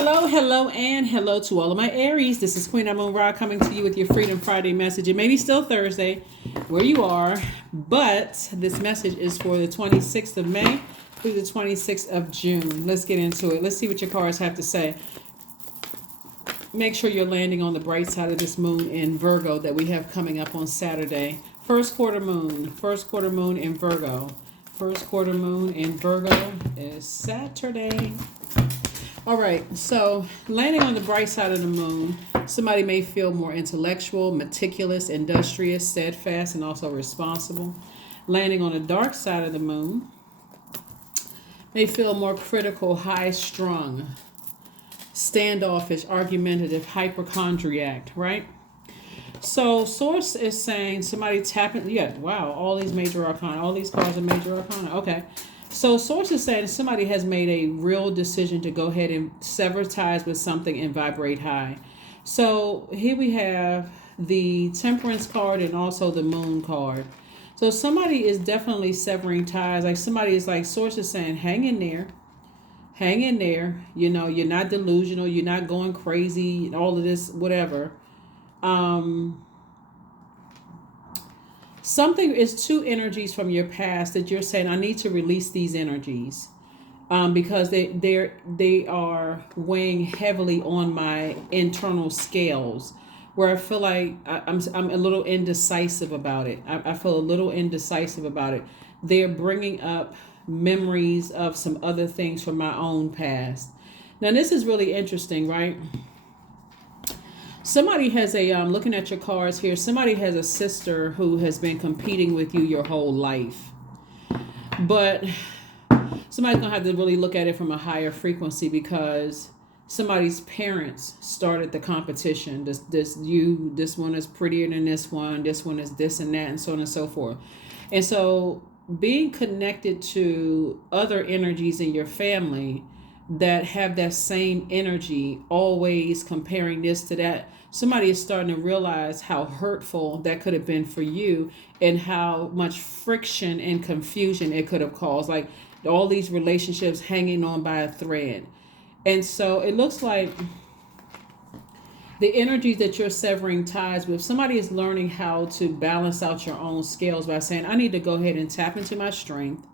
Hello, and hello to all of my Aries. This is Queen Amun Ra coming to you with your Freedom Friday message. It may be still Thursday where you are, but this message is for the 26th of May through the 26th of June. Let's get into it. Let's see what your cards have to say. Make sure you're landing on the bright side of this moon in Virgo that we have coming up on Saturday. First quarter moon in Virgo. First quarter moon in Virgo is Saturday. All right, so landing on the bright side of the moon, somebody may feel more intellectual, meticulous, industrious, steadfast, and also responsible. Landing on the dark side of the moon, may feel more critical, high-strung, standoffish, argumentative, hypochondriac, right? So source is saying somebody tapping, wow, all these major arcana, all these cards are major arcana, okay. So source is saying somebody has made a real decision to go ahead and sever ties with something and vibrate high. So here we have the Temperance card and also the Moon card. So somebody is definitely severing ties. Like somebody is like, source is saying, hang in there. Hang in there. You know, you're not delusional. You're not going crazy. All of this, whatever. Something is two energies from your past that you're saying, I need to release these energies because they are weighing heavily on my internal scales, where I feel like I'm a little indecisive about it. I feel a little indecisive about it. They're bringing up memories of some other things from my own past. Now, this is really interesting, right? Somebody has looking at your cards here, somebody has a sister who has been competing with you your whole life. But somebody's going to have to really look at it from a higher frequency because somebody's parents started the competition. This one is prettier than this one is this and that, and so on and so forth. And so being connected to other energies in your family that have that same energy, always comparing this to that, somebody is starting to realize how hurtful that could have been for you and how much friction and confusion it could have caused. Like all these relationships hanging on by a thread. And so it looks like the energies that you're severing ties with, somebody is learning how to balance out your own scales by saying, I need to go ahead and tap into my strength.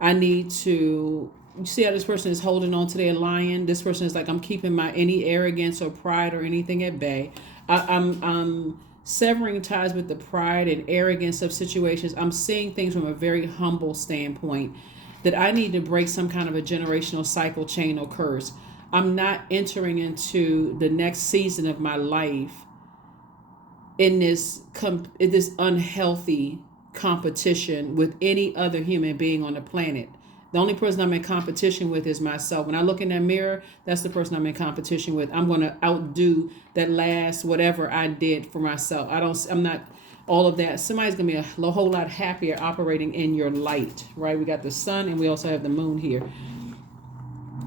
I need to... You see how this person is holding on to their lion? This person is like, I'm keeping any arrogance or pride or anything at bay. I'm severing ties with the pride and arrogance of situations. I'm seeing things from a very humble standpoint that I need to break some kind of a generational cycle, chain, or curse. I'm not entering into the next season of my life in this unhealthy competition with any other human being on the planet. The only person I'm in competition with is myself. When I look in that mirror, that's the person I'm in competition with. I'm going to outdo that last whatever I did for myself. I'm not all of that. Somebody's going to be a whole lot happier operating in your light, right? We got the sun and we also have the moon here.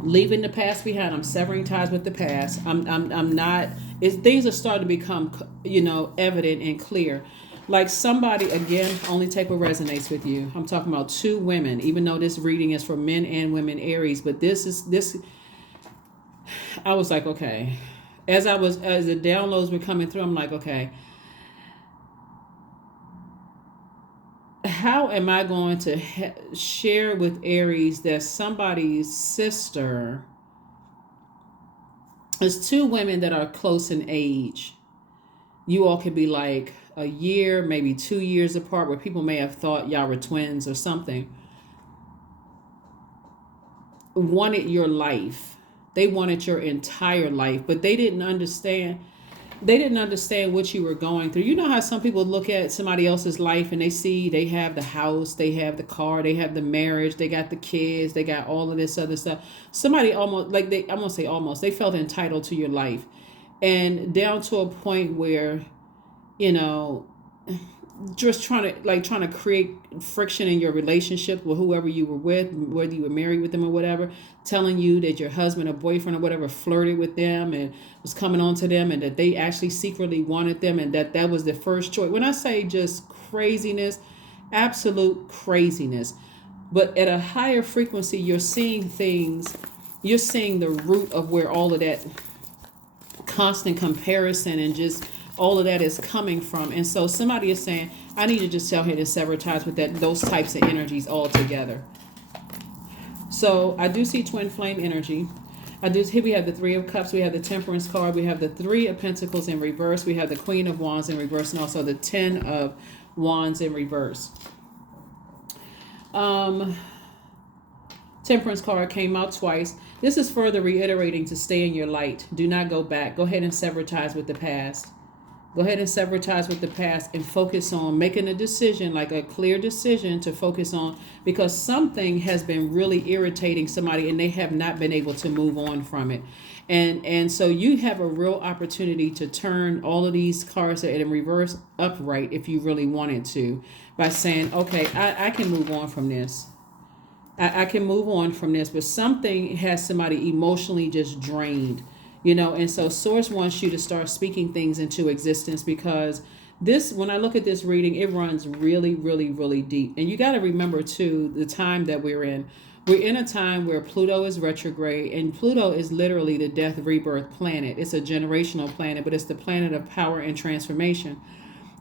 Leaving the past behind. I'm severing ties with the past. I'm not, things are starting to become, evident and clear. Like somebody, again, only take what resonates with you. I'm talking about two women, even though this reading is for men and women Aries. But this, I was like, okay. As the downloads were coming through, I'm like, okay. How am I going to share with Aries that somebody's sister is two women that are close in age? You all could be like a year, maybe 2 years apart, where people may have thought y'all were twins or something. Wanted your life. They wanted your entire life, but they didn't understand. They didn't understand what you were going through. You know how some people look at somebody else's life and they see they have the house, they have the car, they have the marriage, they got the kids, they got all of this other stuff. Somebody almost, I'm going to say almost, they felt entitled to your life. And down to a point where, just trying to create friction in your relationship with whoever you were with, whether you were married with them or whatever, telling you that your husband or boyfriend or whatever flirted with them and was coming on to them and that they actually secretly wanted them and that was the first choice. When I say just craziness, absolute craziness. But at a higher frequency, you're seeing things you're seeing the root of where all of that constant comparison and just all of that is coming from. And so somebody is saying, I need to just tell her to sever ties with those types of energies altogether. So I do see twin flame energy. Here we have the Three of Cups, we have the Temperance card, we have the Three of Pentacles in reverse, we have the Queen of Wands in reverse, and also the Ten of Wands in reverse. Temperance card came out twice. This is further reiterating to stay in your light. Do not go back. Go ahead and sever ties with the past. Go ahead and sever ties with the past and focus on making a decision, like a clear decision to focus on, because something has been really irritating somebody and they have not been able to move on from it. And so you have a real opportunity to turn all of these cards in reverse upright if you really wanted to, by saying, okay, I can move on from this. I can move on from this, but something has somebody emotionally just drained. And so Source wants you to start speaking things into existence, because when I look at this reading, it runs really, really, really deep. And you got to remember too, the time that we're in. We're in a time where Pluto is retrograde, and Pluto is literally the death rebirth planet. It's a generational planet, but it's the planet of power and transformation.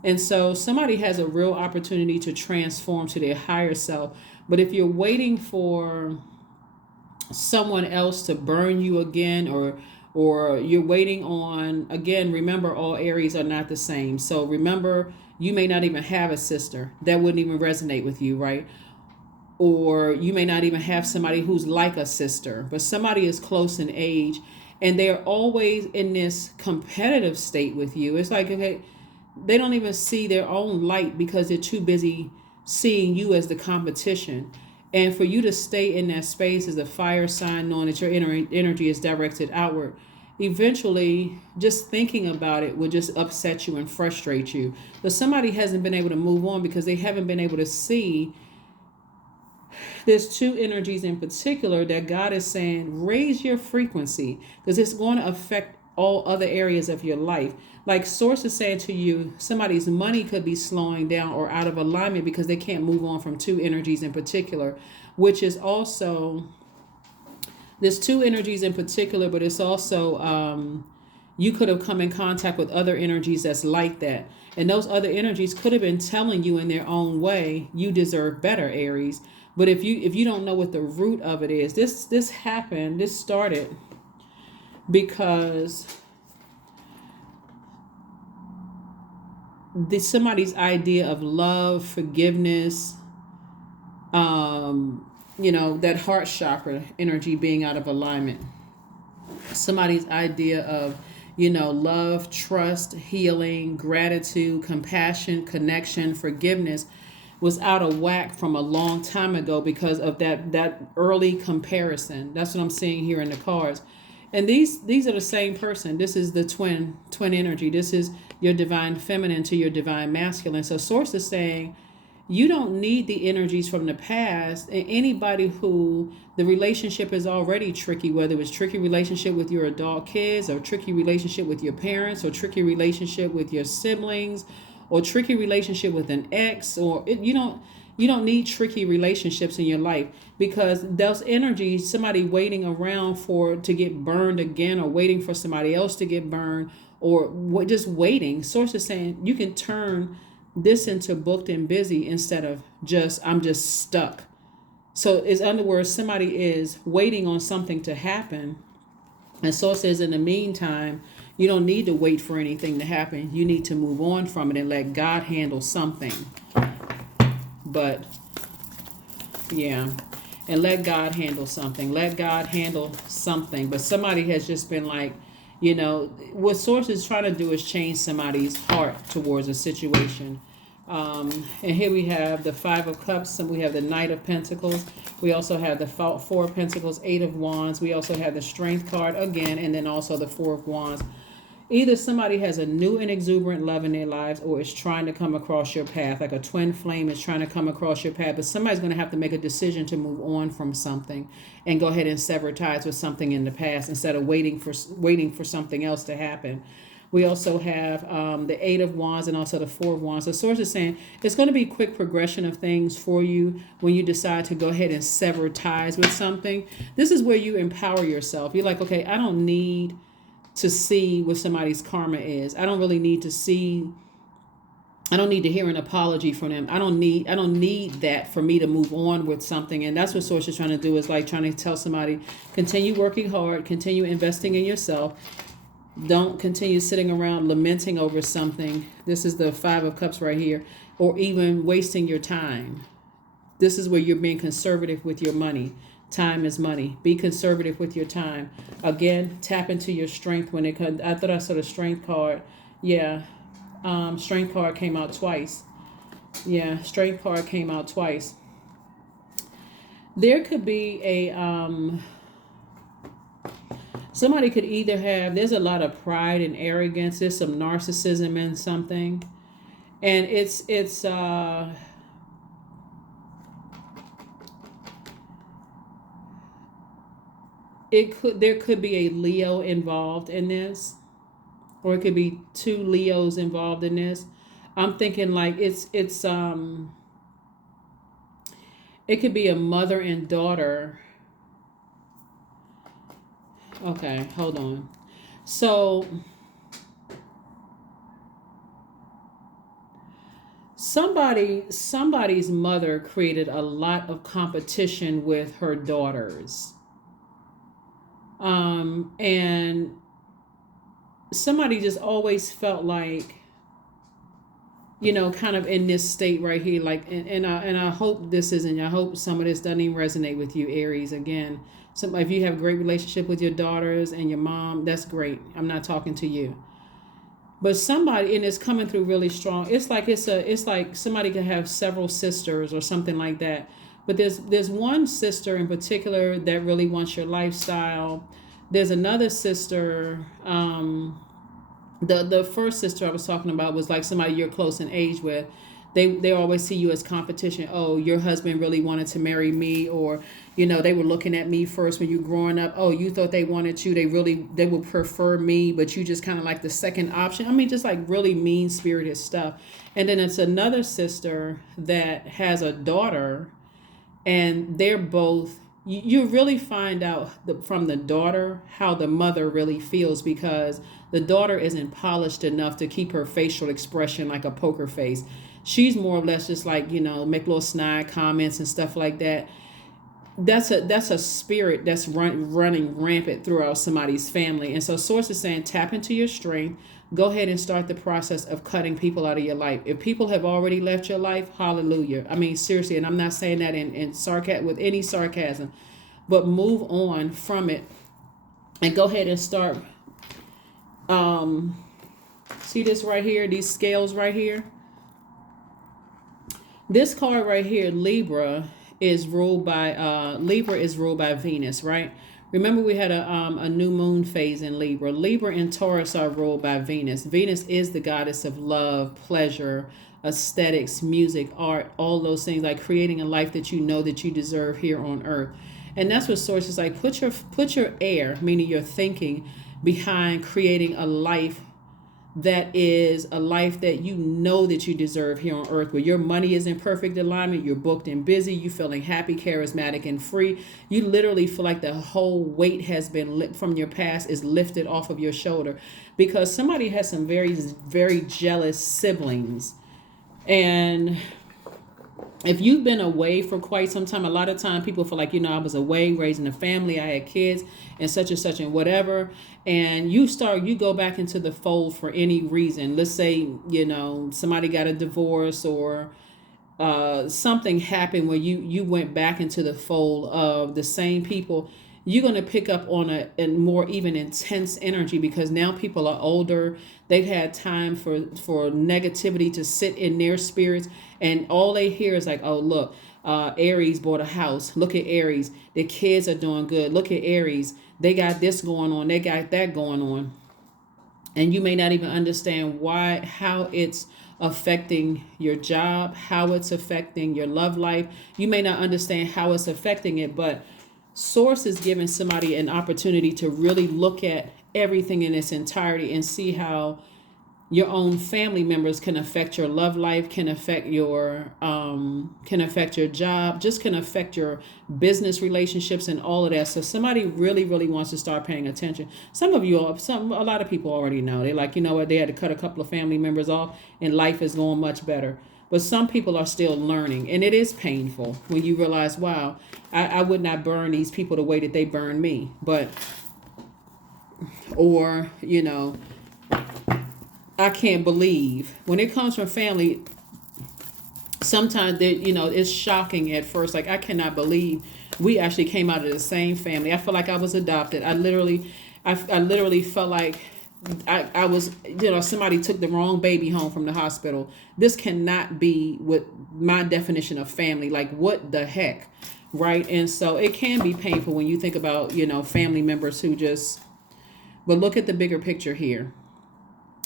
And so somebody has a real opportunity to transform to their higher self. But if you're waiting for someone else to burn you again, or you're waiting on, again, remember, all Aries are not the same. So remember, you may not even have a sister. That wouldn't even resonate with you, right? Or you may not even have somebody who's like a sister, but somebody is close in age, and they're always in this competitive state with you. It's like, okay, they don't even see their own light because they're too busy seeing you as the competition. And for you to stay in that space as a fire sign, knowing that your energy is directed outward, eventually just thinking about it will just upset you and frustrate you. But somebody hasn't been able to move on because they haven't been able to see. There's two energies in particular that God is saying, raise your frequency, because it's going to affect all other areas of your life. Like Source is saying to you, somebody's money could be slowing down or out of alignment because they can't move on from two energies in particular, which is also, there's two energies in particular, but it's also, you could have come in contact with other energies that's like that. And those other energies could have been telling you in their own way, you deserve better, Aries. But if you don't know what the root of it is, this started because somebody's idea of love, forgiveness, that heart chakra energy being out of alignment. Somebody's idea of, love, trust, healing, gratitude, compassion, connection, forgiveness was out of whack from a long time ago because of that early comparison. That's what I'm seeing here in the cards. And these are the same person. This is the twin energy. This is your divine feminine to your divine masculine. So Source is saying you don't need the energies from the past. And anybody who the relationship is already tricky, whether it was tricky relationship with your adult kids, or tricky relationship with your parents, or tricky relationship with your siblings, or tricky relationship with an ex, or you don't need tricky relationships in your life, because those energies, somebody waiting around to get burned again, or waiting for somebody else to get burned, or just waiting. Source is saying you can turn this into booked and busy instead of I'm just stuck. So in other words, somebody is waiting on something to happen. And Source says in the meantime, you don't need to wait for anything to happen. You need to move on from it and let God handle something. But yeah, and let God handle something. Let God handle something. But somebody has just been like, what Source is trying to do is change somebody's heart towards a situation. And here we have the Five of Cups, and we have the Knight of Pentacles. We also have the Four of Pentacles, Eight of Wands. We also have the Strength card again, and then also the Four of Wands. Either somebody has a new and exuberant love in their lives, or is trying to come across your path, like a twin flame is trying to come across your path. But somebody's going to have to make a decision to move on from something and go ahead and sever ties with something in the past instead of waiting for something else to happen. We also have the Eight of Wands and also the Four of Wands. So Source is saying it's going to be quick progression of things for you when you decide to go ahead and sever ties with something. This is where you empower yourself. You're like, okay, I don't need to see what somebody's karma is. I don't really need to see. I don't need to hear an apology from them. I don't need that for me to move on with something. And that's what Source is trying to do, is like trying to tell somebody, continue working hard, continue investing in yourself. Don't continue sitting around lamenting over something. This is the Five of Cups right here, or even wasting your time. This is where you're being conservative with your money. Time is money. Be conservative with your time. Again, tap into your strength when it comes. I thought I saw the Strength card. Yeah. Strength card came out twice. Yeah, Strength card came out twice. There could be a somebody could either have, there's a lot of pride and arrogance, there's some narcissism in something, and it's there could be a Leo involved in this, or it could be two Leos involved in this. I'm thinking like it could be a mother and daughter. Okay, hold on. So somebody's mother created a lot of competition with her daughters. And somebody just always felt like, kind of in this state right here, like, and I hope this isn't, I hope some of this doesn't even resonate with you, Aries. Again, if you have a great relationship with your daughters and your mom, that's great. I'm not talking to you. But somebody, and it's coming through really strong. It's like somebody could have several sisters or something like that. But there's one sister in particular that really wants your lifestyle. There's another sister. The first sister I was talking about was like somebody you're close in age with. They always see you as competition. Oh, your husband really wanted to marry me, or they were looking at me first when you growing up. Oh, you thought they wanted you. They would prefer me, but you just kind of like the second option. I mean, just like really mean spirited stuff. And then it's another sister that has a daughter, and they're both. You really find out from the daughter how the mother really feels, because the daughter isn't polished enough to keep her facial expression like a poker face. She's more or less just like, make little snide comments and stuff like that. That's a spirit that's running rampant throughout somebody's family. And so Source is saying, tap into your strength. Go ahead and start the process of cutting people out of your life. If people have already left your life, hallelujah. I mean, seriously, and I'm not saying that in sarcasm, with any sarcasm, but move on from it and go ahead and start. See this right here, these scales right here. This card right here, Libra is ruled by Venus, right? Remember, we had a new moon phase in Libra. Libra and Taurus are ruled by Venus. Venus is the goddess of love, pleasure, aesthetics, music, art, all those things, like creating a life that you know that you deserve here on earth. And that's what Source is like. Put your air, meaning your thinking, behind creating a life that is a life that you know that you deserve here on earth, where your money is in perfect alignment, you're booked and busy, you feeling happy, charismatic, and free. You literally feel like the whole weight has been from your past is lifted off of your shoulder, because somebody has some very, very jealous siblings. And if you've been away for quite some time, a lot of time people feel like, I was away raising a family, I had kids and such and whatever. And you go back into the fold for any reason. Let's say, somebody got a divorce, or something happened where you went back into the fold of the same people. You're going to pick up on a more even intense energy, because now people are older. They've had time for negativity to sit in their spirits. And all they hear is like, oh, look, Aries bought a house. Look at Aries. The kids are doing good. Look at Aries. They got this going on. They got that going on. And you may not even understand how it's affecting your job, how it's affecting your love life. You may not understand how it's affecting it, but Source is giving somebody an opportunity to really look at everything in its entirety and see how your own family members can affect your love life, can affect your job, just can affect your business relationships and all of that. So somebody really, really wants to start paying attention. Some of you, a lot of people already know. They're like, you know what, they had to cut a couple of family members off and life is going much better. But some people are still learning, and it is painful when you realize, wow, I would not burn these people the way that they burn me. But, or, you know, I can't believe when it comes from family. Sometimes that, you know, it's shocking at first. Like, I cannot believe we actually came out of the same family. I feel like I was adopted. I literally felt like I was, you know, somebody took the wrong baby home from the hospital. This cannot be what my definition of family. Like, what the heck, right? And so it can be painful when you think about, you know, family members who just. But look at the bigger picture here.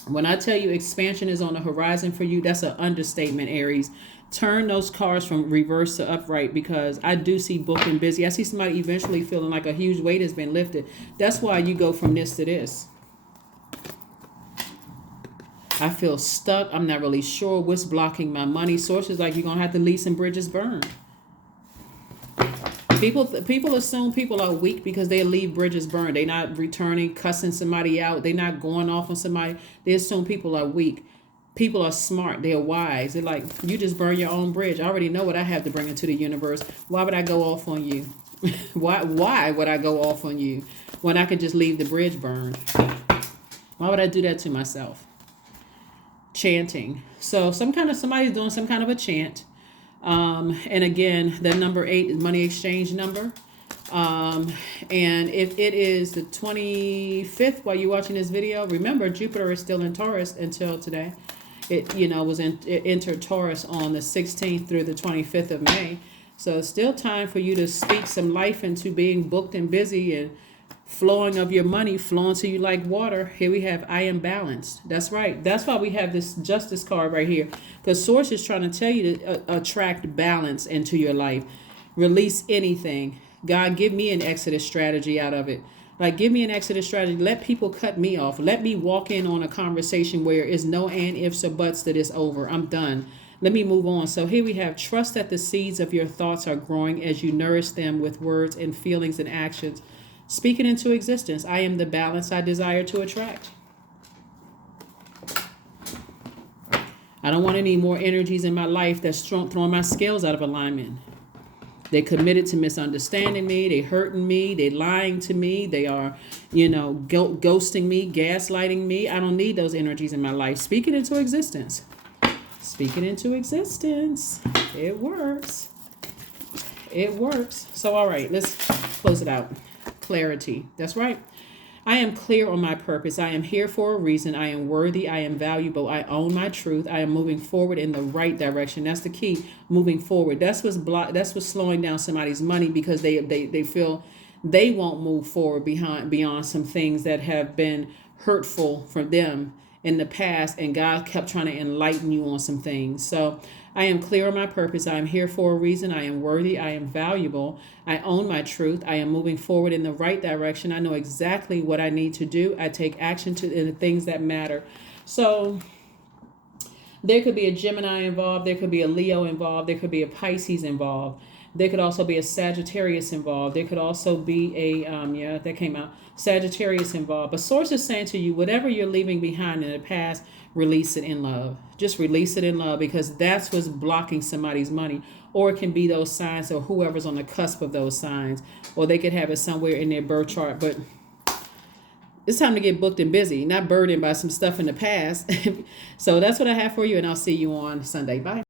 When I tell you expansion is on the horizon for you, that's an understatement, Aries. Turn those cards from reverse to upright, because I do see booked and busy. I see somebody eventually feeling like a huge weight has been lifted. That's why you go from this to this. I feel stuck. I'm not really sure what's blocking my money. Sources like you're going to have to leave some bridges burned. People assume people are weak because they leave bridges burned. They're not returning, cussing somebody out. They're not going off on somebody. They assume people are weak. People are smart. They're wise. They're like, you just burn your own bridge. I already know what I have to bring into the universe. Why would I go off on you? Why would I go off on you when I could just leave the bridge burned? Why would I do that to myself? Chanting. So somebody's doing some kind of a chant. And again, the number 8 is money exchange number. And if it is the 25th while you're watching this video, remember Jupiter is still in Taurus until today. It, you know, it entered Taurus on the 16th through the 25th of May. So it's still time for you to speak some life into being booked and busy and flowing of your money, flowing to you like water. Here we have, I am balanced. That's right. That's why we have this Justice card right here. Because Source is trying to tell you to attract balance into your life. Release anything. God, give me an exodus strategy out of it. Like, give me an exodus strategy. Let people cut me off. Let me walk in on a conversation where it's no and, ifs, or buts that it's over. I'm done. Let me move on. So here we have, trust that the seeds of your thoughts are growing as you nourish them with words and feelings and actions. Speak it into existence. I am the balance I desire to attract. I don't want any more energies in my life that's throwing my scales out of alignment. They committed to misunderstanding me. They hurting me. They lying to me. They are, you know, ghosting me, gaslighting me. I don't need those energies in my life. Speak it into existence. Speak it into existence. It works. It works. So, all right, let's close it out. Clarity. That's right. I am clear on my purpose. I am here for a reason. I am worthy. I am valuable. I own my truth. I am moving forward in the right direction. That's the key. Moving forward. That's what's slowing down somebody's money, because they feel they won't move forward beyond some things that have been hurtful for them in the past, and God kept trying to enlighten you on some things. So I am clear on my purpose. I am here for a reason. I am worthy. I am valuable. I own my truth. I am moving forward in the right direction. I know exactly what I need to do. I take action in the things that matter. So there could be a Gemini involved. There could be a Leo involved. There could be a Pisces involved. There could also be a Sagittarius involved. There could also be a, Sagittarius involved. But Source is saying to you, whatever you're leaving behind in the past, release it in love. Just release it in love, because that's what's blocking somebody's money. Or it can be those signs, or whoever's on the cusp of those signs. Or they could have it somewhere in their birth chart. But it's time to get booked and busy, not burdened by some stuff in the past. So that's what I have for you, and I'll see you on Sunday. Bye.